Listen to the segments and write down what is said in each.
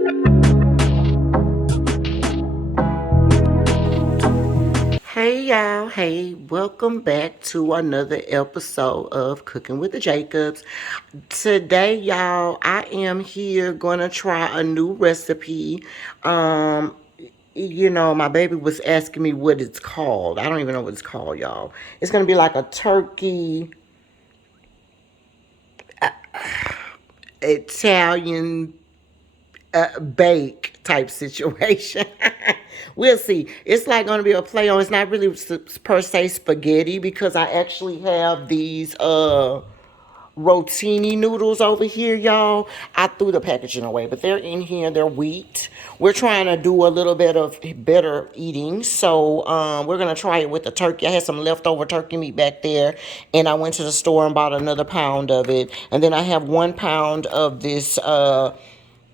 Hey y'all, hey, welcome back to another episode of Cooking with the Jacobs. Today, y'all, I am here gonna try a new recipe. Um, my baby was asking me what it's called. I don't even know what it's called, y'all. It's gonna be like a turkey Italian bake type situation. We'll see. It's like going to be a play on. It's not really per se spaghetti because I actually have these rotini noodles over here, y'all. I threw the packaging away, but they're in here. They're wheat. We're trying to do a little bit of better eating, so we're gonna try it with the turkey. I had some leftover turkey meat back there, and I went to the store and bought another pound of it, and then I have 1 pound of this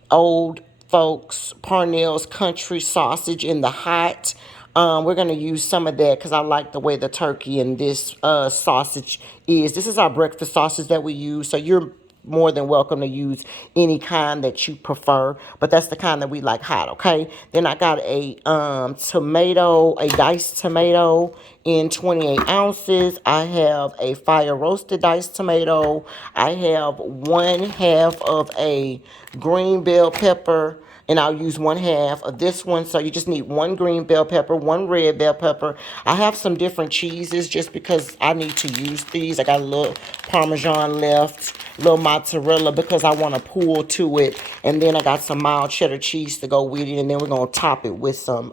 old folks Parnell's country sausage in the hot. We're going to use some of that because I like the way the turkey and this sausage is. This is our breakfast sausage that we use, so you're more than welcome to use any kind that you prefer, but that's the kind that we like hot. Okay, then I got a a diced tomato in 28 ounces. I have a fire roasted diced tomato. I have 1/2 of a green bell pepper, and I'll use 1/2 of this one. So you just need 1 green bell pepper, 1 red bell pepper. I have some different cheeses just because I need to use these. I got a little Parmesan left, little mozzarella because I want to pull to it, and then I got some mild cheddar cheese to go with it, and then we're gonna top it with some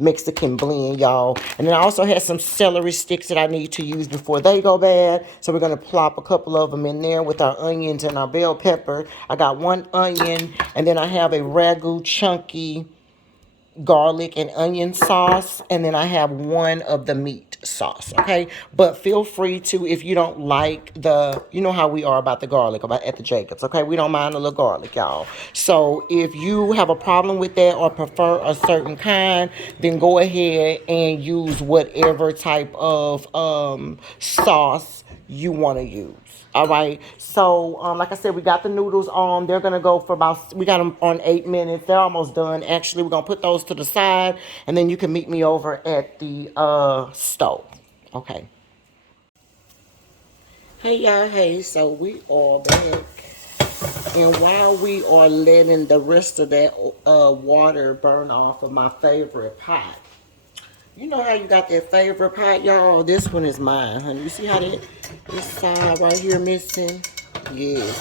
Mexican blend, y'all. And then I also had some celery sticks that I need to use before they go bad. So we're gonna plop a couple of them in there with our onions and our bell pepper. I got 1 onion, and then I have a ragu chunky garlic and onion sauce, and then I have 1 of the meat sauce. Okay, but feel free to, if you don't like the, you know how we are about the garlic about at the Jacobs. Okay, we don't mind a little garlic, y'all. So if you have a problem with that or prefer a certain kind, then go ahead and use whatever type of sauce you want to use. All right. So, like I said, we got the noodles on. They're gonna go for about. We got them on 8 minutes. They're almost done. Actually, we're gonna put those to the side, and then you can meet me over at the stove. Okay. Hey y'all. Hey. So we are back, and while we are letting the rest of that water burn off of my favorite pot, you know how you got that favorite pot, y'all? This one is mine, honey. You see how this side right here missing? Yes.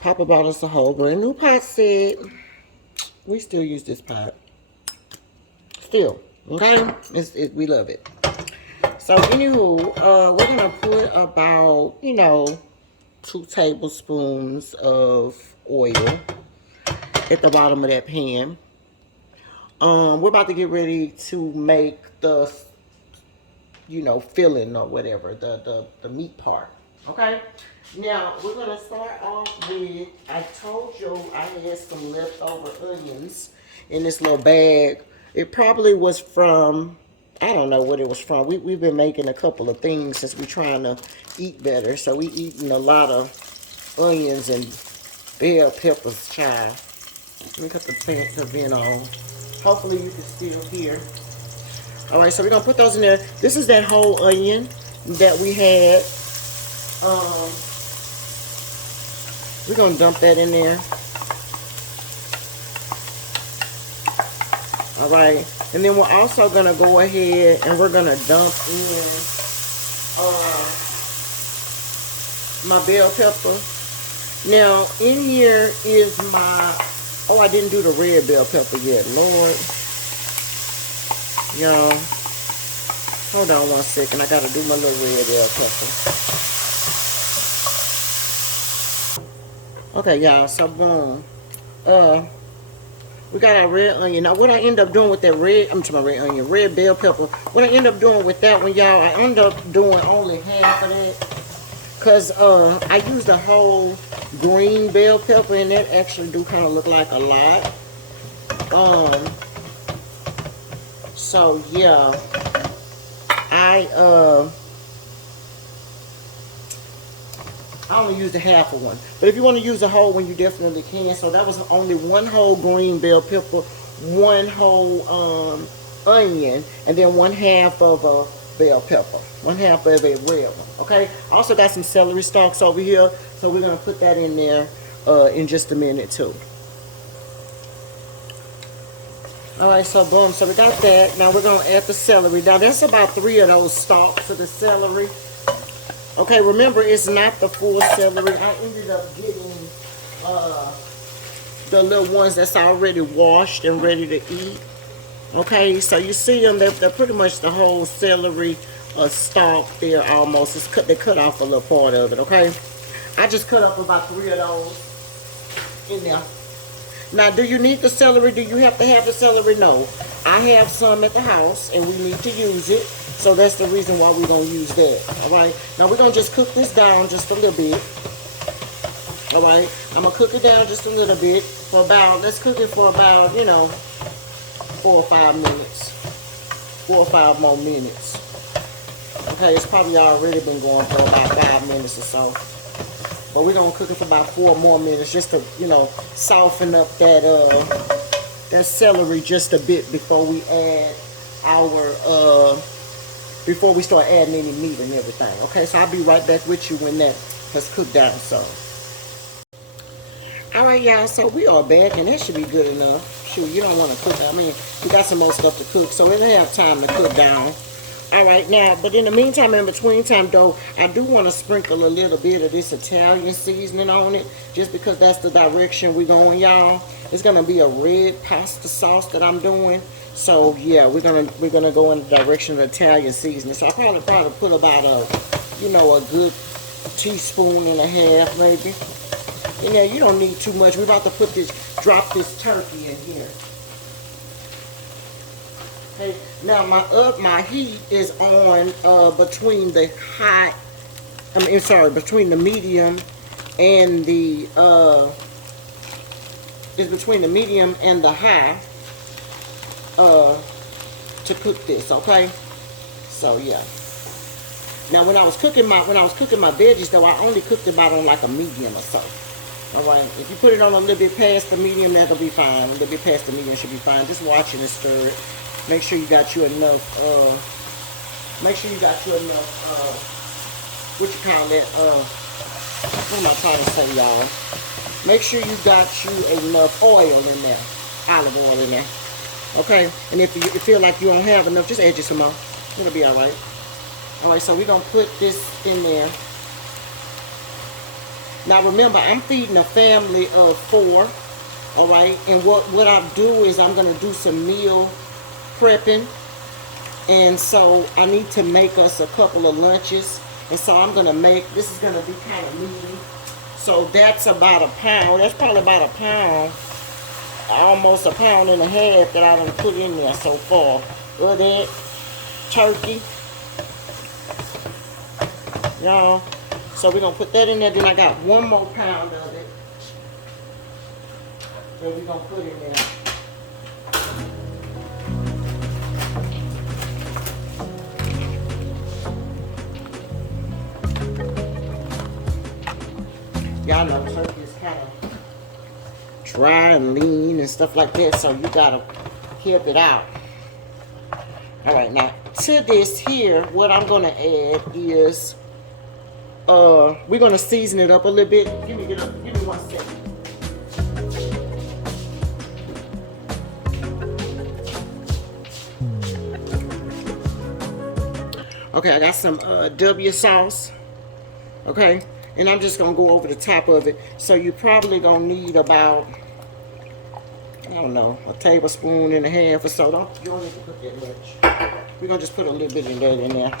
Papa bought us a whole brand new pot set. We still use this pot. Still. Okay? We love it. So, anywho, we're going to put about, 2 tablespoons of oil at the bottom of that pan. We're about to get ready to make the filling or whatever, the meat part. Okay? Now, we're going to start off with, I told you I had some leftover onions in this little bag. It probably was from, I don't know what it was from. We've been making a couple of things since we're trying to eat better. So we eating a lot of onions and bell peppers, child. Let me cut the vent on. Hopefully you can still hear. All right, so we're gonna put those in there. This is that whole onion that we had. Um, we're gonna dump that in there. All right, and then we're also gonna go ahead and we're gonna dump in my bell pepper. Now in here is my, oh, I didn't do the red bell pepper yet, Lord. Y'all, hold on 1 second. I gotta do my little red bell pepper. Okay, y'all. So boom. We got our red onion. Now, what I end up doing with that I'm talking about red onion, red bell pepper. What I end up doing with that one, y'all, I end up doing only half of that. Cause I used a whole green bell pepper, and that actually do kind of look like a lot. So yeah, I only used a half of one. But if you want to use a whole one, you definitely can. So that was only one whole green bell pepper, one whole onion, and then one half of a bell pepper. One half of a red one. Okay? I also got some celery stalks over here. So we're going to put that in there in just a minute too. Alright, so boom. So we got that. Now we're going to add the celery. Now that's about 3 of those stalks of the celery. Okay, remember it's not the full celery. I ended up getting the little ones that's already washed and ready to eat. Okay, so you see them, they're pretty much the whole celery stalk there almost. They cut off a little part of it, okay? I just cut up about 3 of those in there. Now, do you need the celery? Do you have to have the celery? No. I have some at the house, and we need to use it. So that's the reason why we're going to use that. All right. Now, we're going to just cook this down just a little bit. All right. I'm going to cook it down just a little bit for about, let's cook it for about, 4 or 5 minutes. 4 or 5 more minutes. Okay. It's probably already been going for about 5 minutes or so. But we're going to cook it for about 4 more minutes just to, soften up that celery just a bit before we add before we start adding any meat and everything. Okay, so I'll be right back with you when that has cooked down some. Alright, y'all, so we are back, and that should be good enough. Shoot, you don't want to cook that. I mean, we got some more stuff to cook, so it'll have time to cook down. Alright, now, but in the meantime, in between time, though, I do want to sprinkle a little bit of this Italian seasoning on it, just because that's the direction we're going, y'all. It's going to be a red pasta sauce that I'm doing. So, yeah, we're gonna go in the direction of Italian seasoning. So, I'll probably put about a good teaspoon and a half, maybe. And yeah, you don't need too much. We're about to drop this turkey in here. Okay, now my heat is on between the between the medium and the between the medium and the high to cook this, okay? So yeah. Now when I was cooking my veggies though, I only cooked about on like a medium or so. Alright, if you put it on a little bit past the medium, that'll be fine. A little bit past the medium should be fine. Just watch it and stir it. Make sure you got you enough, what you call that, what am I trying to say, y'all? Make sure you got you enough oil in there, olive oil in there, okay? And if you feel like you don't have enough, just add you some more. It'll be alright. Alright, so we're going to put this in there. Now remember, I'm feeding a family of 4, alright? And what I do is I'm going to do some meal prepping, and so I need to make us a couple of lunches, and so I'm gonna this is gonna be kind of meaty, so that's about a pound. That's probably about a pound, almost a pound and a half that I done put in there so far of that turkey, y'all. So we're gonna put that in there. Then I got 1 more pound of it that we're gonna put in there. Y'all know turkey is kind of dry and lean and stuff like that, so you gotta help it out. Alright, now to this here, what I'm gonna add is we're gonna season it up a little bit. Give me 1 second. Okay, I got some W sauce. Okay. And I'm just going to go over the top of it. So you're probably going to need about, I don't know, a tablespoon and a half or so. You don't need to put that much. We're going to just put a little bit of that in there.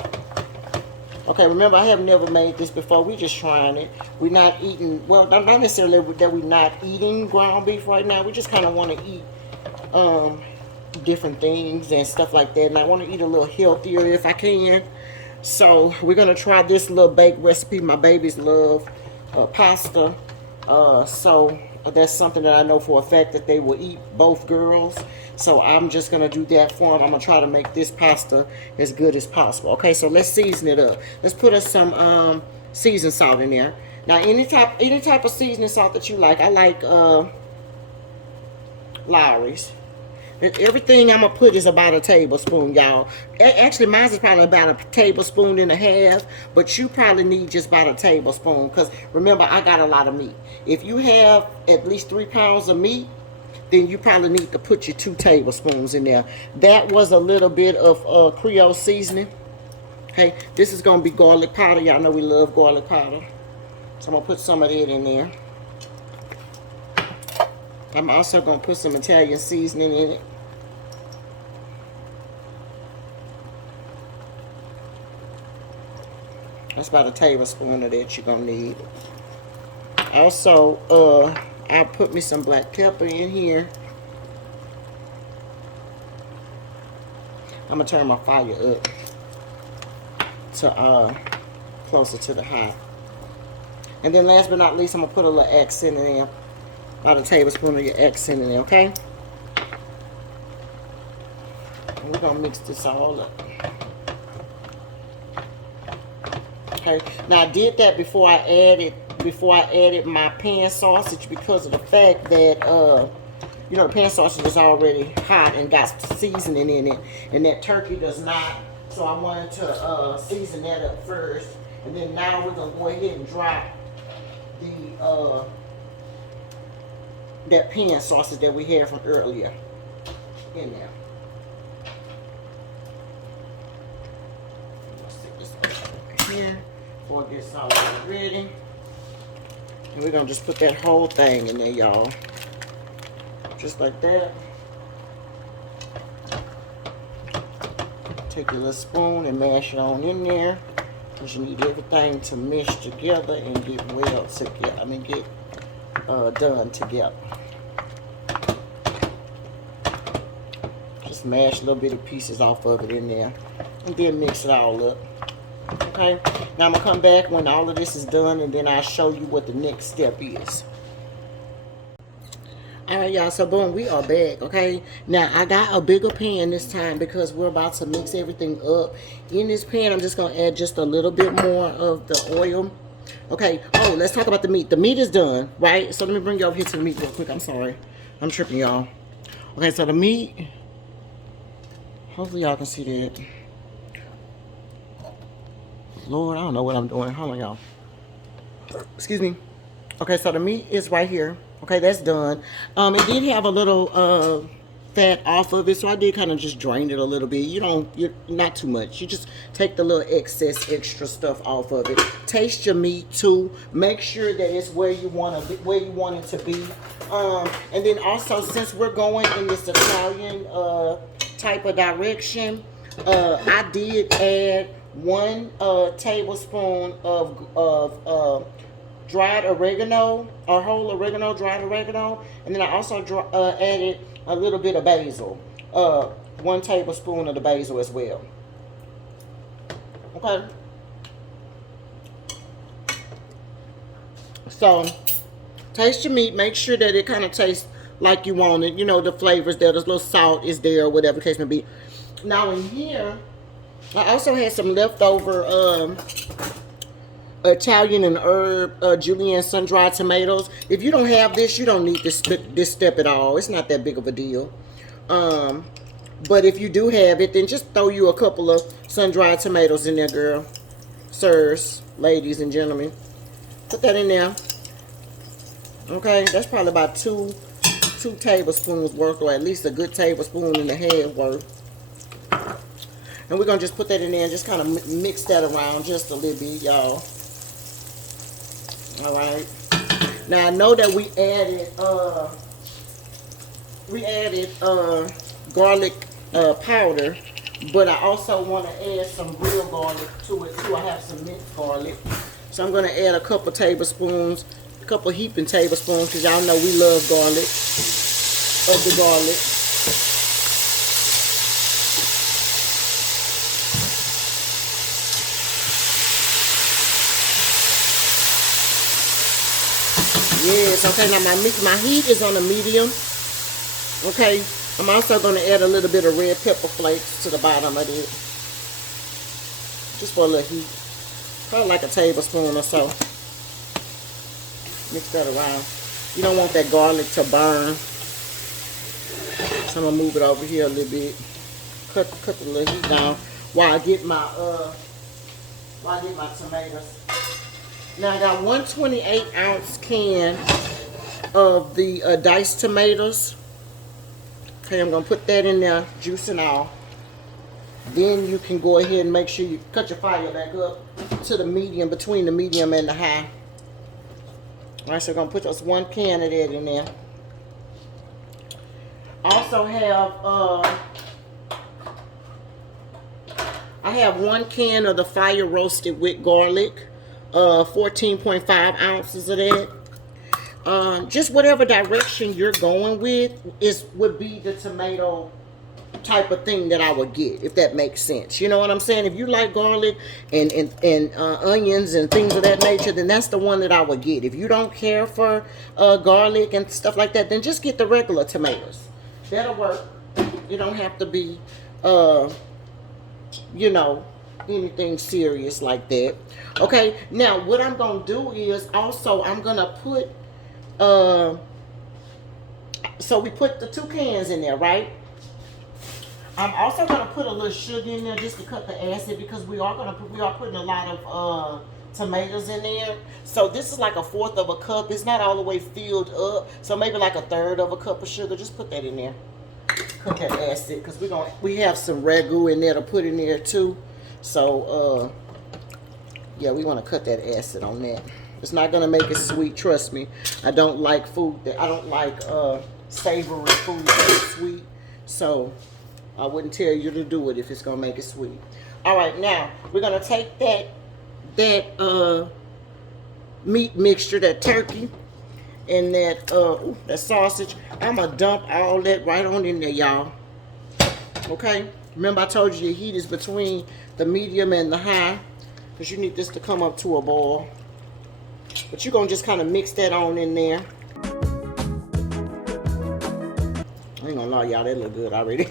Okay, remember, I have never made this before. We're just trying it. We're not eating, well, not necessarily that we're not eating ground beef right now. We just kind of want to eat different things and stuff like that. And I want to eat a little healthier if I can. So we're gonna try this little baked recipe. My babies love pasta, so that's something that I know for a fact that they will eat, both girls. So I'm just gonna do that for them. I'm gonna try to make this pasta as good as possible. Okay, so let's season it up. Let's put us some seasoned salt in there. Now, any type of seasoning salt that you like. I like Lowry's. And everything I'm gonna put is about a tablespoon, y'all. Actually, mine is probably about a tablespoon and a half, but you probably need just about a tablespoon, because remember, I got a lot of meat. If you have at least 3 pounds of meat, then you probably need to put your 2 tablespoons in there. That was a little bit of Creole seasoning. Okay, this is gonna be garlic powder. Y'all know we love garlic powder, so I'm gonna put some of that in there. I'm also gonna put some Italian seasoning in it. That's about a tablespoon of that you're gonna need. Also, I'll put me some black pepper in here. I'm gonna turn my fire up to closer to the high. And then last but not least, I'm gonna put a little accent in there. About a tablespoon of your accent in there, okay? And we're gonna mix this all up. Okay. Now I did that before I added my pan sausage, because of the fact that you know, the pan sausage is already hot and got seasoning in it, and that turkey does not. So I wanted to season that up first, and then now we're gonna go ahead and drop the that pan sausage that we had from earlier in there. Let's stick this over here before it gets all ready. And we're gonna just put that whole thing in there, y'all. Just like that. Take your little spoon and mash it on in there, because you need everything to mesh together and get well together. Get done together. Just mash little bitty pieces off of it in there, and then mix it all up. Okay. Now I'm gonna come back when all of this is done, and then I'll show you what the next step is. Alright, y'all, so boom, we are back, okay? Now, I got a bigger pan this time because we're about to mix everything up. In this pan, I'm just going to add just a little bit more of the oil. Okay, oh, let's talk about the meat. The meat is done, right? So let me bring you over here to the meat real quick. I'm sorry. I'm tripping, y'all. Okay, so the meat, hopefully y'all can see that. Lord, I don't know what I'm doing. Hold on, y'all. Excuse me. Okay, so the meat is right here. Okay, that's done. It did have a little fat off of it, so I did kind of just drain it a little bit. You're not too much. You just take the little excess extra stuff off of it. Taste your meat too. Make sure that it's where you want it to be. And then also, since we're going in this Italian type of direction, I did add 1 tablespoon of dried oregano, or whole oregano, dried oregano, and then I also added a little bit of basil, 1 tablespoon of the basil as well. Okay. So, taste your meat. Make sure that it kind of tastes like you want it. You know, the flavors there. There's a little salt is there, or whatever the case may be. Now in here, I also had some leftover Italian and herb julienne sun-dried tomatoes. If you don't have this, you don't need this step at all. It's not that big of a deal. But if you do have it, then just throw you a couple of sun-dried tomatoes in there, girl. Sirs, ladies and gentlemen. Put that in there. Okay, that's probably about two tablespoons worth, or at least a good tablespoon and a half worth. And we're going to just put that in there and just kind of mix that around just a little bit, y'all. Alright. Now, I know that we added garlic powder, but I also want to add some real garlic to it, too. I have some minced garlic. So I'm going to add a couple tablespoons, a couple heaping tablespoons, because y'all know we love garlic, of the garlic. Yes, okay, now my heat is on a medium. Okay, I'm also going to add a little bit of red pepper flakes to the bottom of it. Just for a little heat. Probably like a tablespoon or so. Mix that around. You don't want that garlic to burn. So I'm gonna move it over here a little bit. Cut the little heat down while I get my tomatoes. Now I got 128-ounce can of the diced tomatoes. Okay, I'm gonna put that in there, juice and all. Then you can go ahead and make sure you cut your fire back up to the medium, between the medium and the high. All right, so we're gonna put just 1 can of that in there. Also have I have 1 can of the fire roasted with garlic, 14.5 ounces of that. Just whatever direction you're going with would be the tomato type of thing that I would get, if that makes sense. You know what I'm saying? If you like garlic and onions and things of that nature, then that's the one that I would get. If you don't care for garlic and stuff like that, then just get the regular tomatoes. That'll work. You don't have to be, you know, anything serious like that. Okay, now what I'm gonna do is also I'm gonna put so we put the 2 cans in there, right? I'm also gonna put a little sugar in there just to cut the acid, because we are putting a lot of tomatoes in there. So this is like 1/4 of a cup. It's not all the way filled up, so maybe like 1/3 of a cup of sugar. Just put that in there. Cut that acid, because we have some ragu in there to put in there too. So yeah, we want to cut that acid on that. It's not gonna make it sweet, trust me. I don't like savory food that is sweet, so I wouldn't tell you to do it if it's gonna make it sweet. All right, now we're gonna take that meat mixture, that turkey, and that sausage. I'm gonna dump all that right on in there, y'all. Okay. Remember I told you your heat is between the medium and the high, because you need this to come up to a boil. But you're gonna just kind of mix that on in there. I ain't gonna lie, y'all, that look good already.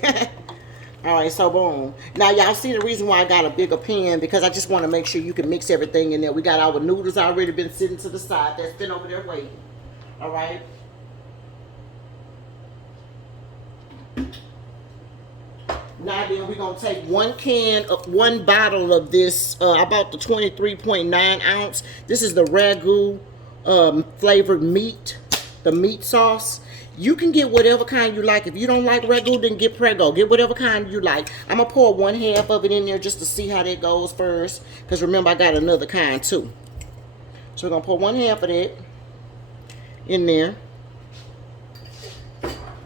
All right, so boom. Now y'all see the reason why I got a bigger pan, because I just want to make sure you can mix everything in there. We got our noodles already been sitting to the side. That's been over there waiting. All right. Now then, we're gonna take 1 bottle of this. I bought the 23.9 ounce. This is the ragu flavored meat, the meat sauce. You can get whatever kind you like. If you don't like ragu, then get Prego. Get whatever kind you like. I'm gonna pour 1/2 of it in there just to see how that goes first, because remember I got another kind too. So we're gonna pour 1/2 of that in there.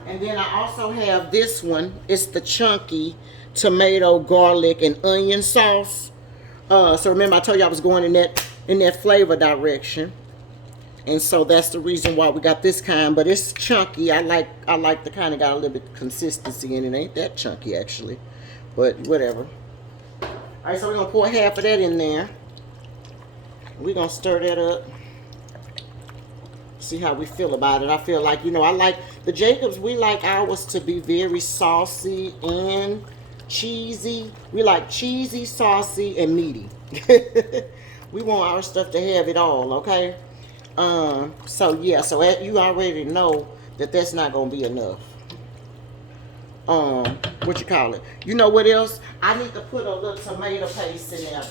And then I also have this one. It's the chunky tomato, garlic, and onion sauce. So remember I told you I was going in that flavor direction. And so that's the reason why we got this kind. But it's chunky. I like the kind that got a little bit of consistency in it. Ain't that chunky actually, but whatever. All right, so we're gonna pour 1/2 of that in there. We're gonna stir that up. See how we feel about it. I feel like, I like the Jacobs, we like ours to be very saucy and cheesy. We like cheesy, saucy, and meaty. We want our stuff to have it all, okay? So yeah, so you already know that that's not gonna be enough. What you call it? You know what else? I need to put a little tomato paste in there.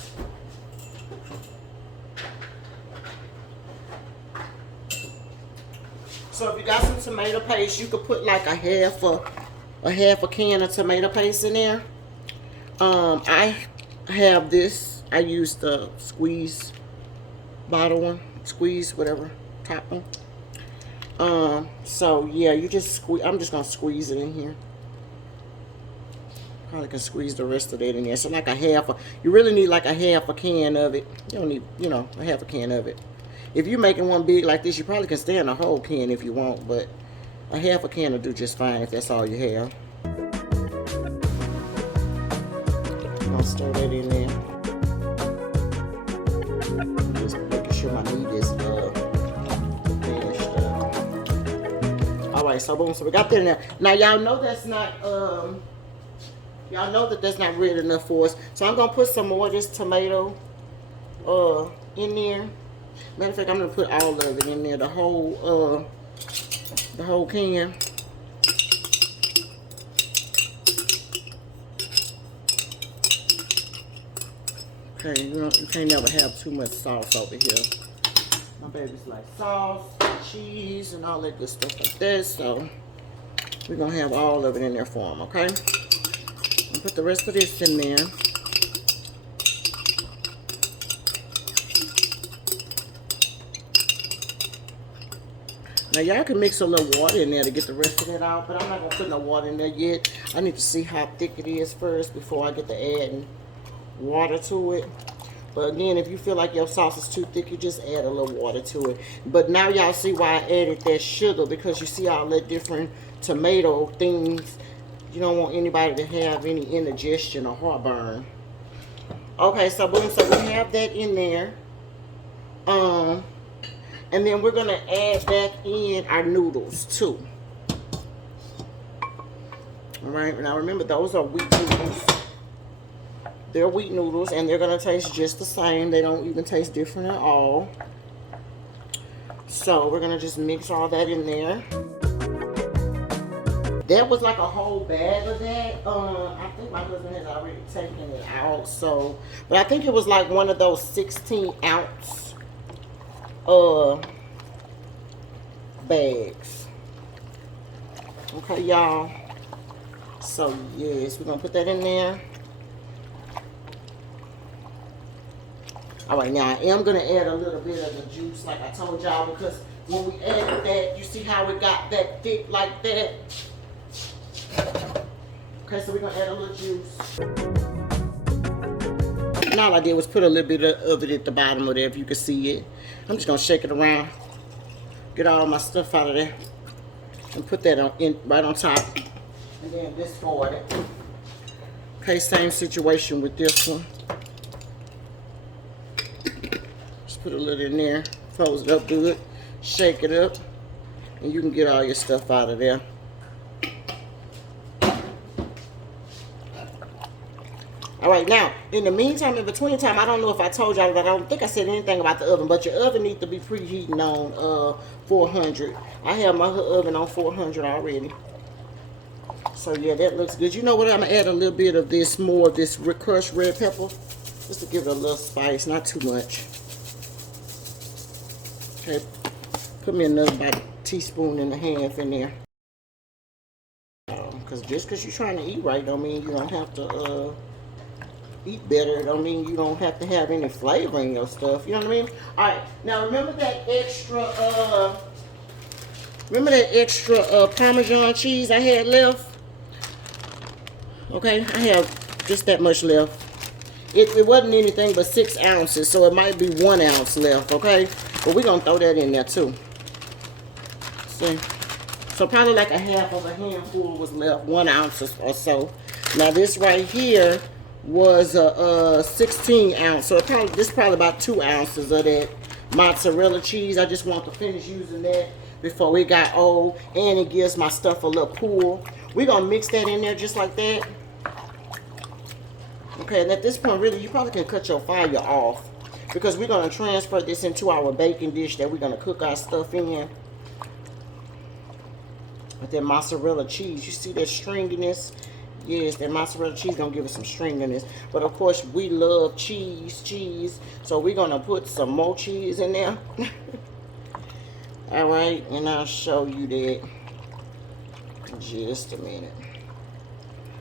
So if you got some tomato paste, you could put like a half a can of tomato paste in there. I have this. I use the squeeze bottle one, squeeze whatever top one. So yeah, you just squeeze. I'm just gonna squeeze it in here. Probably can squeeze the rest of that in there. So like you really need like a half a can of it. You don't need, a half a can of it. If you're making one big like this, you probably can stand a whole can if you want, but a half a can will do just fine if that's all you have. I'm gonna stir that in there. Just making sure my meat is finished. All right, so boom, so we got that in there. Now y'all know that's not that's not red enough for us. So I'm gonna put some more of this tomato in there. Matter of fact, I'm gonna put all of it in there, the whole can. Okay, you can't never have too much sauce over here. My babies like sauce, cheese, and all that good stuff like that. So we're gonna have all of it in there for them, okay? I'll put the rest of this in there. Now y'all can mix a little water in there to get the rest of it out, but I'm not gonna put no water in there yet. I need to see how thick it is first before I get to adding water to it. But again, if you feel like your sauce is too thick, you just add a little water to it. But now y'all see why I added that sugar, because you see all the different tomato things. You don't want anybody to have any indigestion or heartburn. Okay, so boom, so we have that in there. And then we're gonna add back in our noodles too. All right, now remember those are wheat noodles. They're wheat noodles, and they're gonna taste just the same. They don't even taste different at all. So we're gonna just mix all that in there. That was like a whole bag of that. I think my husband has already taken it out. So, but I think it was like one of those 16-ounce bags. Okay, y'all. So yes, we're gonna put that in there. All right, now I am gonna add a little bit of the juice, like I told y'all, because when we added that, you see how it got that thick like that. Okay, so we're gonna add a little juice. And all I did was put a little bit of it at the bottom of there, if you can see it. I'm just gonna shake it around, get all my stuff out of there, and put that right on top. And then this for it. Okay, same situation with this one. Just put a little in there, close it up good, shake it up, and you can get all your stuff out of there. All right, now, in the meantime, in between time, I don't know if I told y'all, but I don't think I said anything about the oven, but your oven needs to be preheating on 400. I have my oven on 400 already. So, yeah, that looks good. You know what? I'm going to add a little bit of this, more of this crushed red pepper, just to give it a little spice, not too much. Okay, put me another about a teaspoon and a half in there. Because just because you're trying to eat right don't mean you don't have to eat better. It don't mean you don't have to have any flavor in your stuff. You know what I mean? All right. Now remember that extra Parmesan cheese I had left? Okay, I have just that much left. It wasn't anything but 6 ounces, so it might be 1 ounce left. Okay, but we're gonna throw that in there too. See? So probably like a half of a handful was left, 1 ounce or so. Now this right here was a 16 ounce, so this is probably about 2 ounces of that mozzarella cheese. I just want to finish using that before it got old, and it gives my stuff a little pull. We're gonna mix that in there just like that. Okay, and at this point, really, you probably can cut your fire off, because we're gonna transfer this into our baking dish that we're gonna cook our stuff in. With that mozzarella cheese, you see that stringiness? Yes, that mozzarella cheese gonna give us some stringiness. But of course, we love cheese. So we're gonna put some more cheese in there. All right, and I'll show you that in just a minute.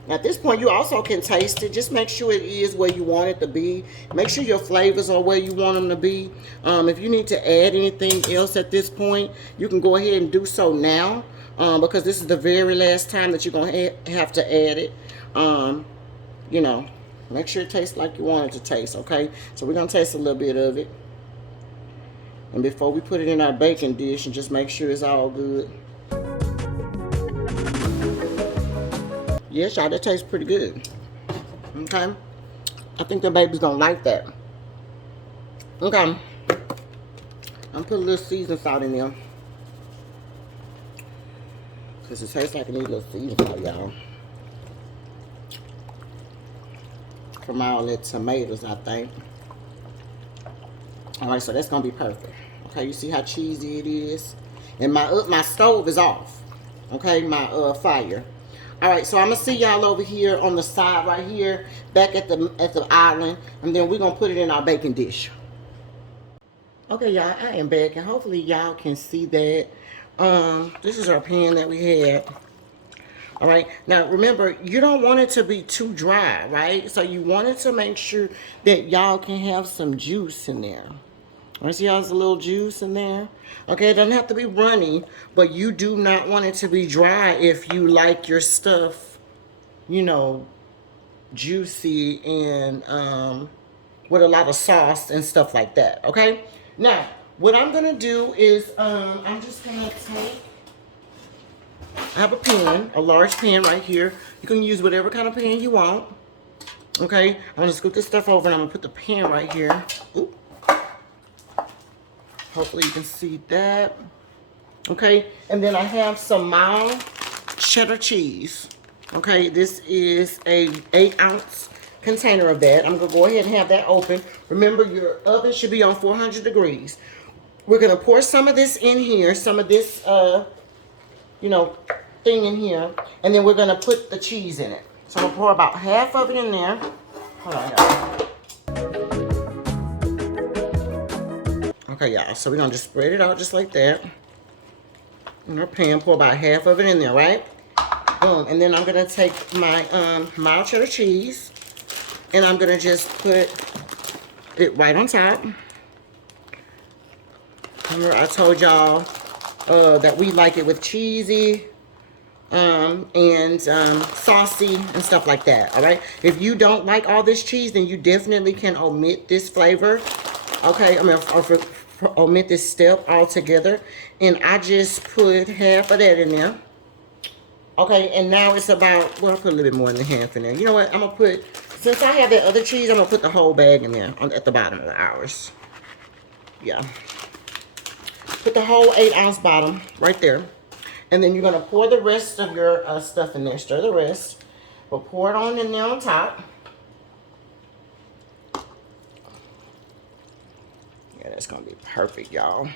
Now at this point, you also can taste it. Just make sure it is where you want it to be. Make sure your flavors are where you want them to be. If you need to add anything else at this point, you can go ahead and do so now. Because this is the very last time that you're going to have to add it. You know, make sure it tastes like you want it to taste, okay? So we're going to taste a little bit of it. And before we put it in our baking dish, and just make sure it's all good. Yes, y'all, that tastes pretty good. Okay? I think the baby's going to like that. Okay. I'm going to put a little seasoned salt in there. Because it tastes like it needs a little seasoning salt, y'all. From all the tomatoes, I think. All right, so that's gonna be perfect. Okay, you see how cheesy it is? And my stove is off. Okay, my fire. All right, so I'm gonna see y'all over here on the side right here, back at the island, and then we're gonna put it in our baking dish. Okay, y'all, I am back, and hopefully y'all can see that. This is our pan that we had. All right, now remember, you don't want it to be too dry, right? So you want it to make sure that y'all can have some juice in there. I see y'all's a little juice in there. Okay, it doesn't have to be runny, but you do not want it to be dry if you like your stuff, you know, juicy and with a lot of sauce and stuff like that. Okay, now what I'm gonna do is I'm just gonna take. I have a pan, a large pan right here. You can use whatever kind of pan you want. Okay, I'm gonna scoop this stuff over and I'm gonna put the pan right here. Ooh. Hopefully you can see that. Okay, and then I have some mild cheddar cheese. Okay, this is a 8-ounce container of that. I'm gonna go ahead and have that open. Remember, your oven should be on 400 degrees. We're gonna pour some of this in here, some of this, you know, thing in here, and then we're gonna put the cheese in it. So I'm gonna pour about half of it in there. Hold on, y'all. Okay, y'all, so we're gonna just spread it out just like that. In our pan, pour about half of it in there, right? Boom, and then I'm gonna take my mild cheddar cheese, and I'm gonna just put it right on top. Remember, I told y'all that we like it with cheesy and saucy and stuff like that, all right? If you don't like all this cheese, then you definitely can omit this flavor, okay? I mean, omit this step altogether. And I just put half of that in there. Okay, and now it's about, well, I'll put a little bit more than half in there. You know what, I'm gonna put, since I have that other cheese, I'm gonna put the whole bag in there at the bottom of ours. Yeah. Put the whole 8-ounce bottom right there. And then you're gonna pour the rest of your stuff in there. Stir the rest. But pour it on in there on top. Yeah, that's gonna be perfect, y'all.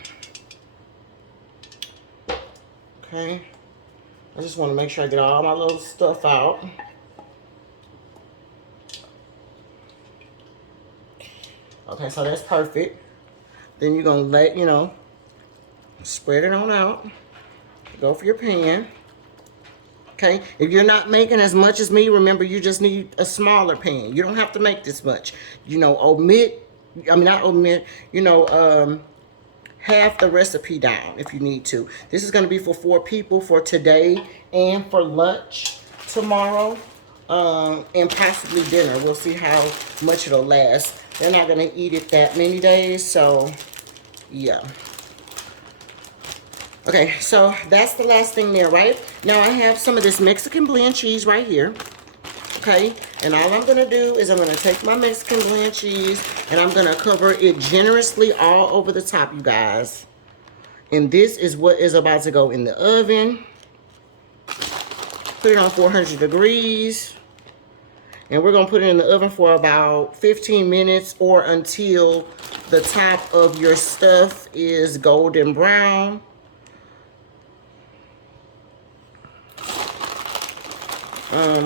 Okay. I just want to make sure I get all my little stuff out. Okay, so that's perfect. Then you're gonna let, you know, spread it on out. Go for your pan. Okay, if you're not making as much as me, remember you just need a smaller pan. You don't have to make this much. You know, not omit, you know, half the recipe down if you need to. This is going to be for 4 people for today and for lunch tomorrow, and possibly dinner. We'll see how much it'll last. They're not going to eat it that many days, so yeah. Okay, so that's the last thing there, right? Now I have some of this Mexican blend cheese right here. Okay, and all I'm gonna do is I'm gonna take my Mexican blend cheese and I'm gonna cover it generously all over the top, you guys. And this is what is about to go in the oven. Put it on 400 degrees. And we're gonna put it in the oven for about 15 minutes or until the top of your stuff is golden brown.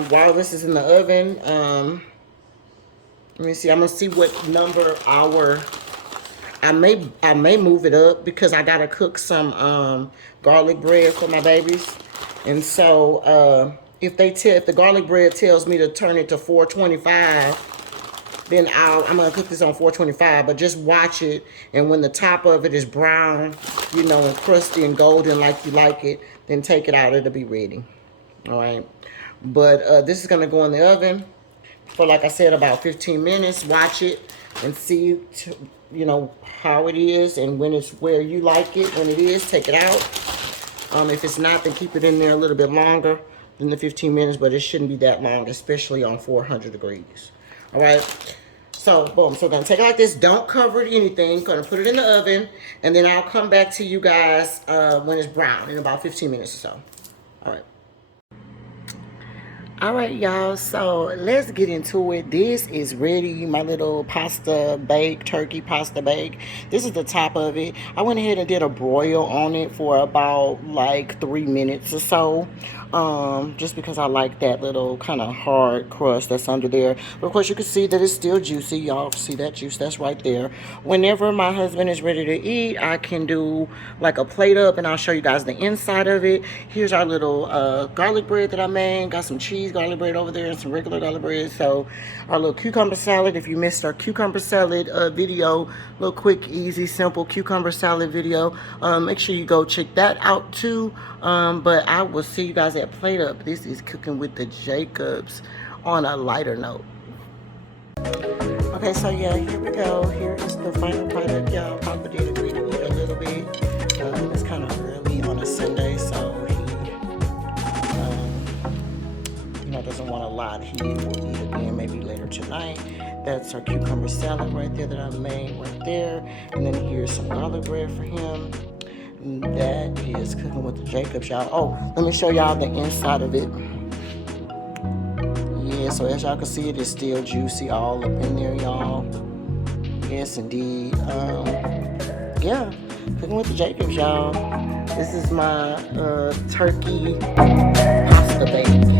While this is in the oven, let me see. I'm gonna see what number I may move it up because I gotta cook some garlic bread for my babies, and so if the garlic bread tells me to turn it to 425, then I'm gonna cook this on 425. But just watch it, and when the top of it is brown, you know, and crusty and golden like you like it, then take it out. It'll be ready. All right. But this is going to go in the oven for, like I said, about 15 minutes. Watch it and see, you know, how it is and when it's where you like it. When it is, take it out. If it's not, then keep it in there a little bit longer than the 15 minutes. But it shouldn't be that long, especially on 400 degrees. All right. So, boom. So, we're going to take it like this. Don't cover it anything. Going to put it in the oven. And then I'll come back to you guys when it's brown in about 15 minutes or so. All right. All right, y'all. So let's get into it. This is ready. My little pasta bake, turkey pasta bake. This is the top of it. I went ahead and did a broil on it for about like 3 minutes or so. Just because I like that little kind of hard crust that's under there. But of course, you can see that it's still juicy. Y'all see that juice? That's right there. Whenever my husband is ready to eat, I can do like a plate up, and I'll show you guys the inside of it. Here's our little garlic bread that I made. Got some cheese garlic bread over there and some regular garlic bread. So our little cucumber salad. If you missed our cucumber salad video, little quick, easy, simple cucumber salad video, make sure you go check that out too. But I will see you guys at plate up. This is cooking with the Jacobs on a lighter note. Okay, so yeah, here we go. Here is the final product, y'all. Papa did agree to eat a little bit. It's kind of early on a Sunday, so he, doesn't want a lot. He will eat again maybe later tonight. That's our cucumber salad right there that I made right there. And then here's some garlic bread for him. That is cooking with the Jacobs, y'all. Oh, let me show y'all the inside of it. Yeah, so as y'all can see, it is still juicy all up in there, y'all. Yes, indeed. Yeah, cooking with the Jacobs, y'all. This is my turkey pasta bake.